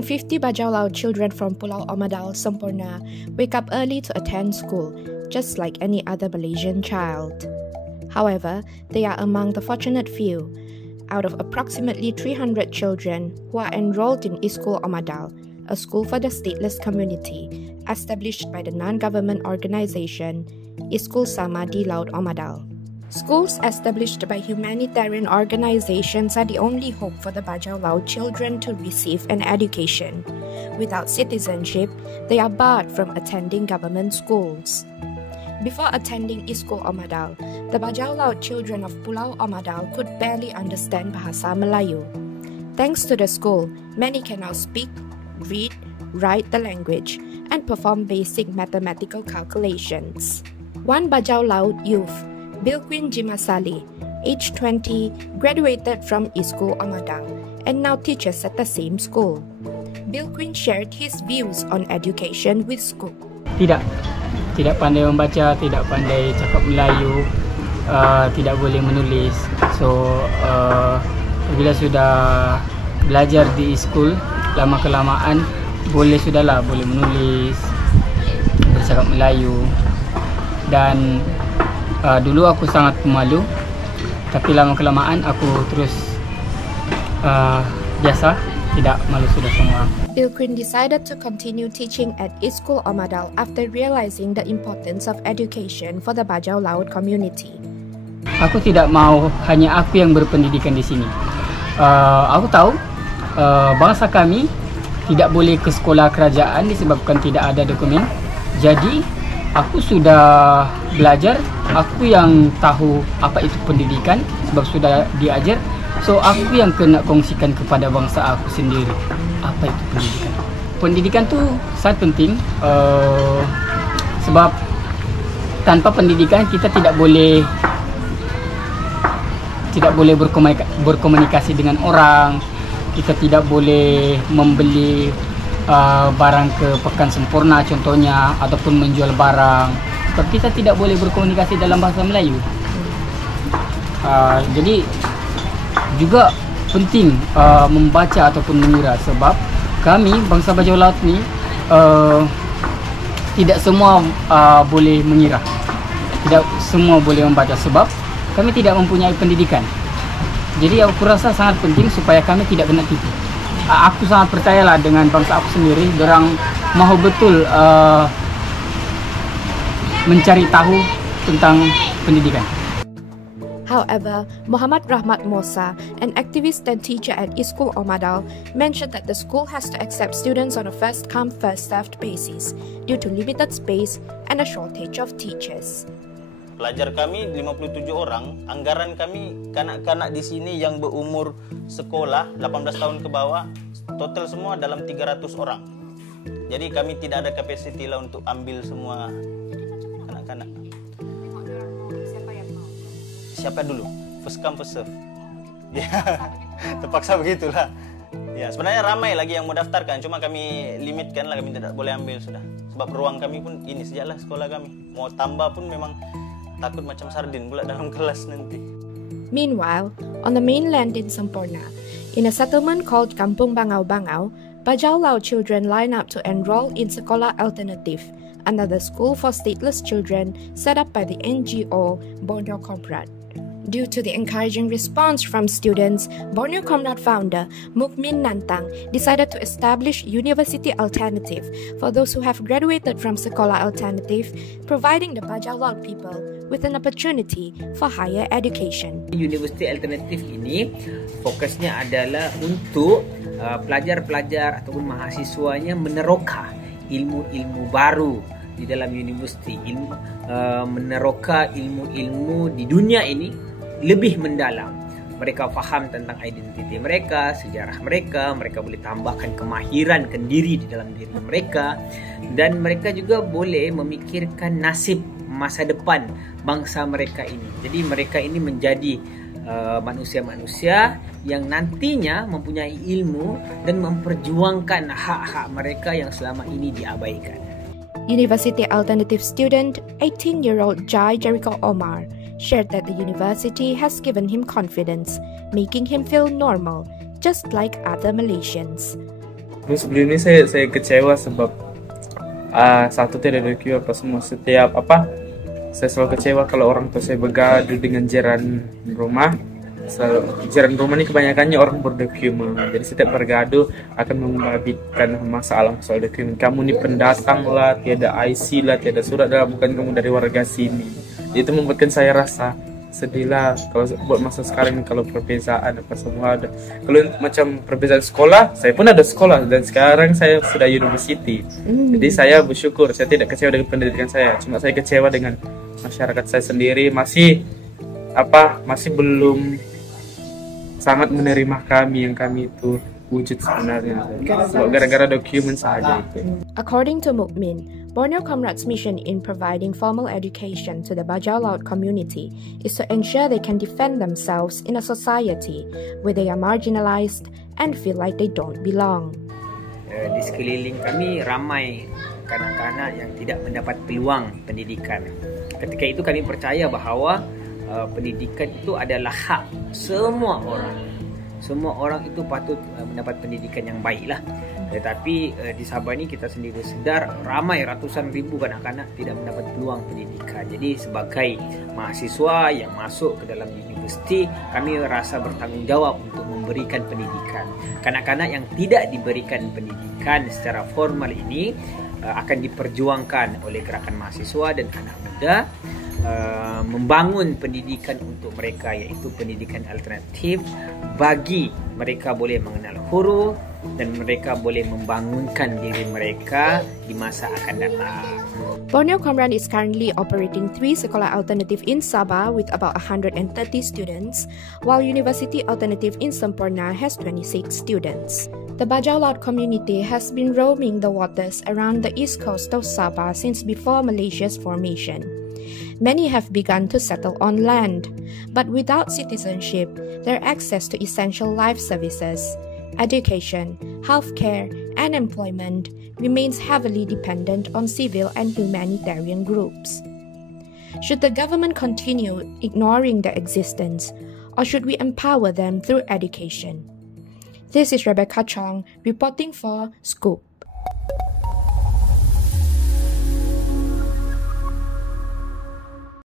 Around 50 Bajau Laut children from Pulau Omadal, Semporna, wake up early to attend school, just like any other Malaysian child. However, they are among the fortunate few. Out of approximately 300 children who are enrolled in Iskul Omadal, a school for the stateless community, established by the non-government organization Iskul Sama di Laut Omadal. Schools established by humanitarian organizations are the only hope for the Bajau Laut children to receive an education. Without citizenship, they are barred from attending government schools. Before attending Iskul Omadal, the Bajau Laut children of Pulau Omadal could barely understand Bahasa Melayu. Thanks to the school, many can now speak, read, write the language, and perform basic mathematical calculations. One Bajau Laut youth, Bilquin Jimasali, age 20, graduated from Iskul Omadal and now teaches at the same school. Bilquin shared his views on education with school. Tidak pandai membaca, tidak pandai cakap Melayu, tidak boleh menulis. So, bila sudah belajar di school, lama-kelamaan boleh menulis, bercakap Melayu. Dan dulu aku sangat pemalu, tapi lama-kelamaan aku terus biasa, tidak malu sudah semua. Bilquin decided to continue teaching at Iskul Omadal after realizing the importance of education for the Bajau Laut community. Aku tidak mau hanya aku yang berpendidikan di sini. Aku tahu bangsa kami tidak boleh ke sekolah kerajaan disebabkan tidak ada dokumen. Jadi aku sudah belajar, aku yang tahu apa itu pendidikan sebab sudah diajar. So aku yang kena kongsikan kepada bangsa aku sendiri apa itu pendidikan. Pendidikan tu sangat penting sebab tanpa pendidikan kita tidak boleh berkomunikasi dengan orang. Kita tidak boleh membeli barang ke Pekan Semporna contohnya, ataupun menjual barang, sebab kita tidak boleh berkomunikasi dalam bahasa Melayu. Jadi juga penting membaca ataupun mengira, sebab kami bangsa Bajau Laut ni tidak semua boleh mengira, tidak semua boleh membaca sebab kami tidak mempunyai pendidikan. Jadi aku rasa sangat penting supaya kami tidak kena tipu. Aku sangat percayalah dengan bangsa aku sendiri, dorang mahu betul mencari tahu tentang pendidikan. However, Muhammad Rahmat Mosa, an activist and teacher at Iskul Omadal, mentioned that the school has to accept students on a first-come, first-served basis due to limited space and a shortage of teachers. Pelajar kami 57 orang, anggaran kami kanak-kanak di sini yang berumur sekolah 18 tahun ke bawah, total semua dalam 300 orang. Jadi kami tidak ada kapasiti lah untuk ambil semua kanak-kanak. Siapa dulu? First come first serve. Ya, terpaksa begitulah. Ya, sebenarnya ramai lagi yang mau daftarkan, cuma kami limitkan lah, kami tidak boleh ambil sudah. Sebab ruang kami pun ini sejaklah sekolah kami. Mau tambah pun memang takut macam sardin pula dalam kelas nanti. Meanwhile, on the mainland in Semporna, in a settlement called Kampung Bangau-Bangau, Bajau Laut children line up to enroll in Sekolah Alternatif, another school for stateless children set up by the NGO Borneo Komrad. Due to the encouraging response from students, Borneo Komrad founder Mukmin Nantang decided to establish University Alternatif for those who have graduated from Sekolah Alternatif, providing the Bajau Laut people with an opportunity for higher education. University Alternatif ini fokusnya adalah untuk pelajar-pelajar ataupun mahasiswanya meneroka ilmu-ilmu baru di dalam universiti, meneroka ilmu-ilmu di dunia ini lebih mendalam. Mereka faham tentang identiti mereka, sejarah mereka, mereka boleh tambahkan kemahiran kendiri di dalam diri mereka, dan mereka juga boleh memikirkan nasib masa depan bangsa mereka ini. Jadi mereka ini menjadi manusia-manusia yang nantinya mempunyai ilmu dan memperjuangkan hak-hak mereka yang selama ini diabaikan. University Alternative student 18-year-old Jai Jericho Omar shared that the university has given him confidence, making him feel normal, just like other Malaysians. sebelum ini saya kecewa sebab satu tidak ada queue apa semua. Setiap saya selalu kecewa kalau orang tua saya bergaduh dengan jiran rumah. Jiran rumah ini kebanyakannya orang berdokumen, jadi setiap bergaduh akan membabitkan masalah soal dokumen. Kamu ini pendatang lah, tiada IC lah, tiada surat lah, bukan kamu dari warga sini. Itu membuatkan saya rasa sedih lah. Kalau buat masa sekarang kalau perbezaan apa semua ada. Kalau macam perbezaan sekolah, saya pun ada sekolah dan sekarang saya sudah university. Jadi saya bersyukur, saya tidak kecewa dengan pendidikan saya, cuma saya kecewa dengan masyarakat saya sendiri masih belum sangat menerima kami yang kami itu wujud sebenarnya. Gara-gara dokumen saja itu. According to Mukmin, Borneo Comrades' mission in providing formal education to the Bajau Laut community is to ensure they can defend themselves in a society where they are marginalized and feel like they don't belong. Di sekeliling kami ramai kanak-kanak yang tidak mendapat peluang pendidikan. Ketika itu kami percaya bahawa pendidikan itu adalah hak semua orang. Semua orang itu patut mendapat pendidikan yang baiklah. Tetapi di Sabah ini kita sendiri sedar ramai ratusan ribu kanak-kanak tidak mendapat peluang pendidikan. Jadi sebagai mahasiswa yang masuk ke dalam universiti, kami rasa bertanggung jawab untuk memberikan pendidikan. Kanak-kanak yang tidak diberikan pendidikan secara formal ini akan diperjuangkan oleh gerakan mahasiswa dan anak muda membangun pendidikan untuk mereka, iaitu pendidikan alternatif bagi mereka boleh mengenal huruf dan mereka boleh membangunkan diri mereka di masa akan datang. Borneo Comrade is currently operating 3 sekolah alternatif in Sabah with about 130 students, while University Alternative in Semporna has 26 students. The Bajau Laut community has been roaming the waters around the east coast of Sabah since before Malaysia's formation. Many have begun to settle on land, but without citizenship, their access to essential life services, education, healthcare, and employment remains heavily dependent on civil and humanitarian groups. Should the government continue ignoring their existence, or should we empower them through education? This is Rebecca Chong reporting for Scoop.